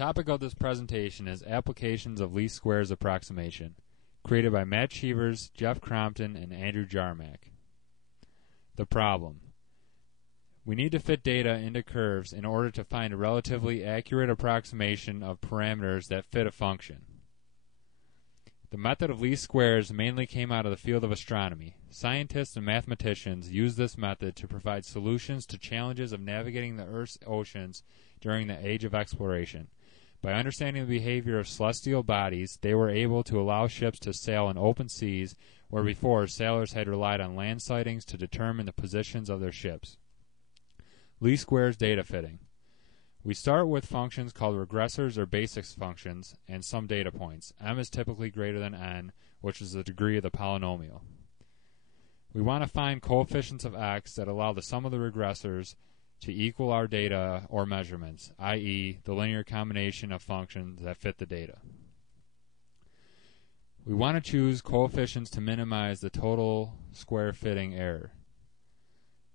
Topic of this presentation is Applications of Least Squares Approximation, created by Matt Cheevers, Jeff Crompton, and Andrew Jarmack. The problem. We need to fit data into curves in order to find a relatively accurate approximation of parameters that fit a function. The method of least squares mainly came out of the field of astronomy. Scientists and mathematicians use this method to provide solutions to challenges of navigating the Earth's oceans during the age of exploration. By understanding the behavior of celestial bodies, they were able to allow ships to sail in open seas where before sailors had relied on land sightings to determine the positions of their ships. Least squares data fitting. We start with functions called regressors or basis functions and some data points. M is typically greater than n, which is the degree of the polynomial. We want to find coefficients of x that allow the sum of the regressors to equal our data or measurements, i.e. the linear combination of functions that fit the data. We want to choose coefficients to minimize the total square fitting error.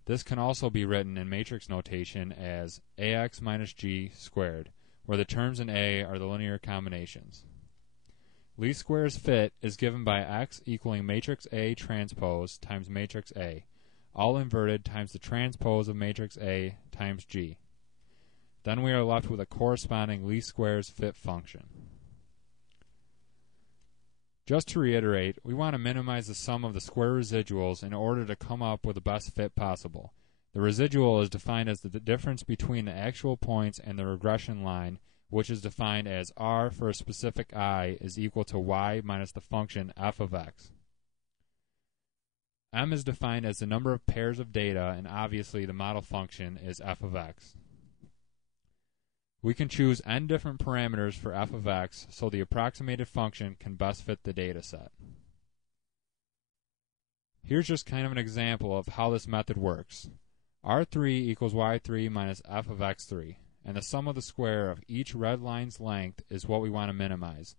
This can also be written in matrix notation as ax minus g squared, where the terms in A are the linear combinations. Least squares fit is given by x equaling matrix A transpose times matrix A, all inverted times the transpose of matrix A times G. Then we are left with a corresponding least squares fit function. Just to reiterate, we want to minimize the sum of the square residuals in order to come up with the best fit possible. The residual is defined as the difference between the actual points and the regression line, which is defined as r for a specific I is equal to y minus the function f of x. M is defined as the number of pairs of data, and obviously the model function is f of x. We can choose n different parameters for f of x so the approximated function can best fit the data set. Here's just kind of an example of how this method works. R3 equals y3 minus f of x3, and the sum of the square of each red line's length is what we want to minimize.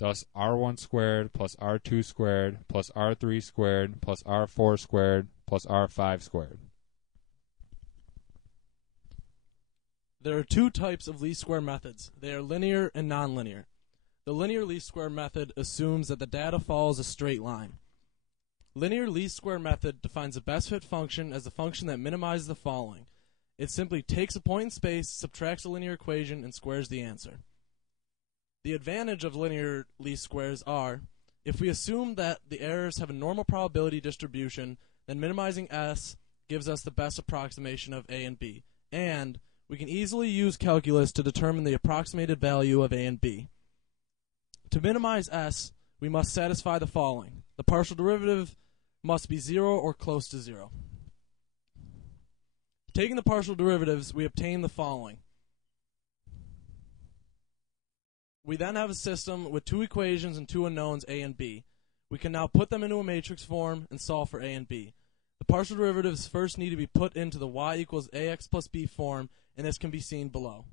Thus, r1 squared plus r2 squared plus r3 squared plus r4 squared plus r5 squared. There are two types of least square methods. They are linear and nonlinear. The linear least square method assumes that the data follows a straight line. Linear least square method defines the best fit function as a function that minimizes the following. It simply takes a point in space, subtracts a linear equation, and squares the answer. The advantage of linear least squares are, if we assume that the errors have a normal probability distribution, then minimizing S gives us the best approximation of A and B, and we can easily use calculus to determine the approximated value of A and B. To minimize S, we must satisfy the following. The partial derivative must be 0 or close to 0. Taking the partial derivatives, we obtain the following. We then have a system with two equations and two unknowns A and B. We can now put them into a matrix form and solve for A and B. The partial derivatives first need to be put into the y equals ax plus b form, and this can be seen below.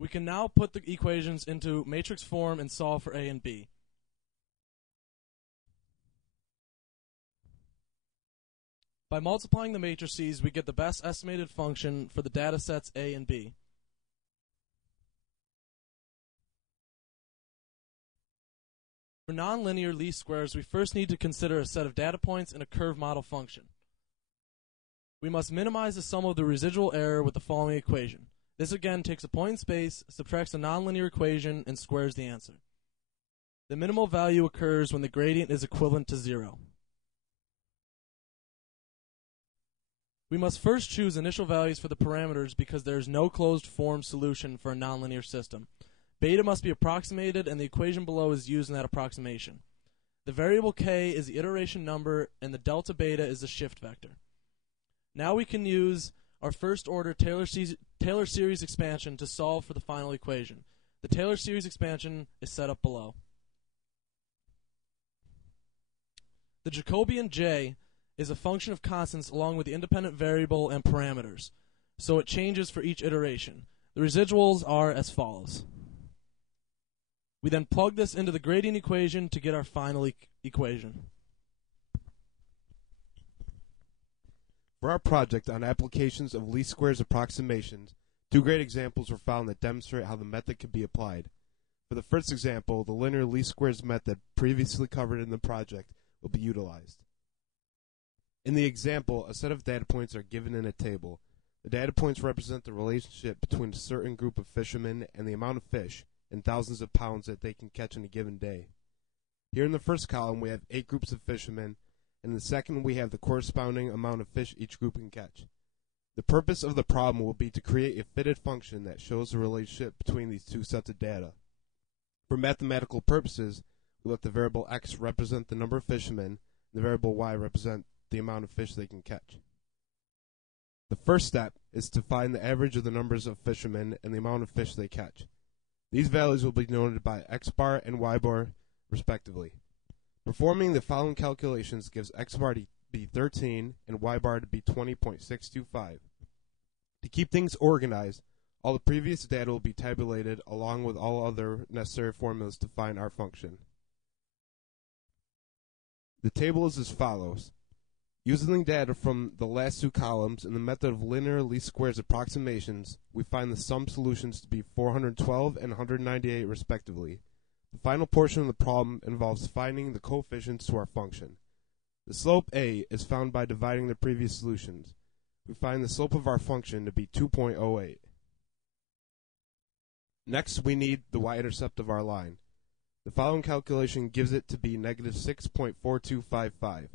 We can now put the equations into matrix form and solve for A and B. By multiplying the matrices, we get the best estimated function for the data sets A and B. For nonlinear least squares, we first need to consider a set of data points and a curve model function. We must minimize the sum of the residual error with the following equation. This again takes a point in space, subtracts a nonlinear equation, and squares the answer. The minimal value occurs when the gradient is equivalent to 0. We must first choose initial values for the parameters because there is no closed form solution for a nonlinear system. Beta must be approximated, and the equation below is used in that approximation. The variable k is the iteration number, and the delta beta is the shift vector. Now we can use our first order Taylor series expansion to solve for the final equation. The Taylor series expansion is set up below. The Jacobian J is a function of constants along with the independent variable and parameters, so it changes for each iteration. The residuals are as follows. We then plug this into the gradient equation to get our final equation. For our project on applications of least squares approximations, two great examples were found that demonstrate how the method can be applied. For the first example, the linear least squares method previously covered in the project will be utilized. In the example, a set of data points are given in a table. The data points represent the relationship between a certain group of fishermen and the amount of fish in thousands of pounds that they can catch in a given day. Here in the first column we have 8 groups of fishermen, and in the second we have the corresponding amount of fish each group can catch. The purpose of the problem will be to create a fitted function that shows the relationship between these two sets of data. For mathematical purposes, we let the variable x represent the number of fishermen, and the variable y represent the amount of fish they can catch. The first step is to find the average of the numbers of fishermen and the amount of fish they catch. These values will be denoted by x bar and y bar respectively. Performing the following calculations gives x bar to be 13 and y bar to be 20.625. To keep things organized, all the previous data will be tabulated along with all other necessary formulas to find our function. The table is as follows. Using data from the last two columns in the method of linear least squares approximations, we find the sum solutions to be 412 and 198 respectively. The final portion of the problem involves finding the coefficients to our function. The slope a is found by dividing the previous solutions. We find the slope of our function to be 2.08. Next, we need the y-intercept of our line. The following calculation gives it to be negative 6.4255.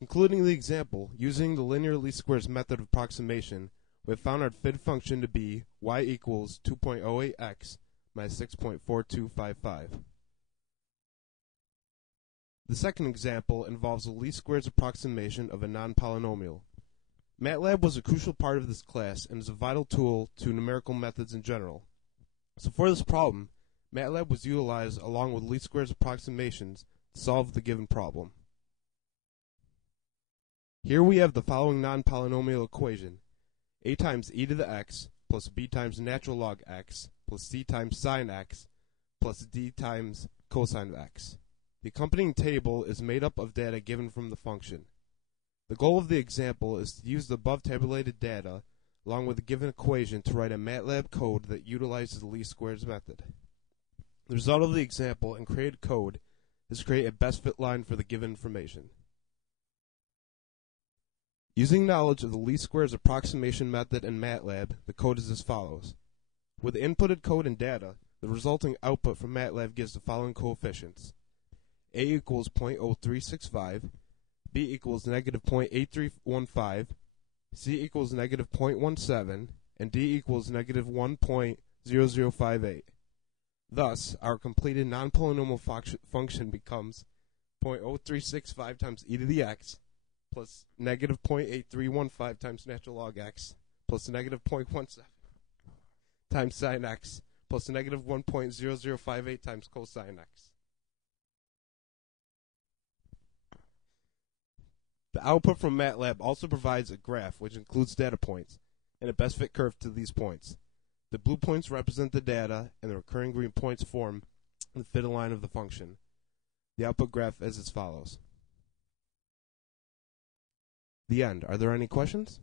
Concluding the example, using the linear least squares method of approximation, we have found our fitted function to be y equals 2.08x minus 6.4255. The second example involves a least squares approximation of a non-polynomial. MATLAB was a crucial part of this class and is a vital tool to numerical methods in general. So for this problem, MATLAB was utilized along with least squares approximations to solve the given problem. Here we have the following non-polynomial equation: a times e to the x plus b times natural log x plus c times sine x plus d times cosine of x. The accompanying table is made up of data given from the function. The goal of the example is to use the above tabulated data along with the given equation to write a MATLAB code that utilizes the least squares method. The result of the example and created code is to create a best fit line for the given information. Using knowledge of the least squares approximation method in MATLAB, the code is as follows. With the inputted code and data, the resulting output from MATLAB gives the following coefficients: a equals 0.0365, b equals negative 0.8315, c equals negative 0.17, and d equals negative 1.0058. Thus, our completed non-polynomial function becomes 0.0365 times e to the x plus negative 0.8315 times natural log x plus negative 0.17 times sine x plus negative 1.0058 times cosine x. The output from MATLAB also provides a graph which includes data points and a best fit curve to these points. The blue points represent the data and the recurring green points form the fitted line of the function. The output graph is as follows. The end. Are there any questions?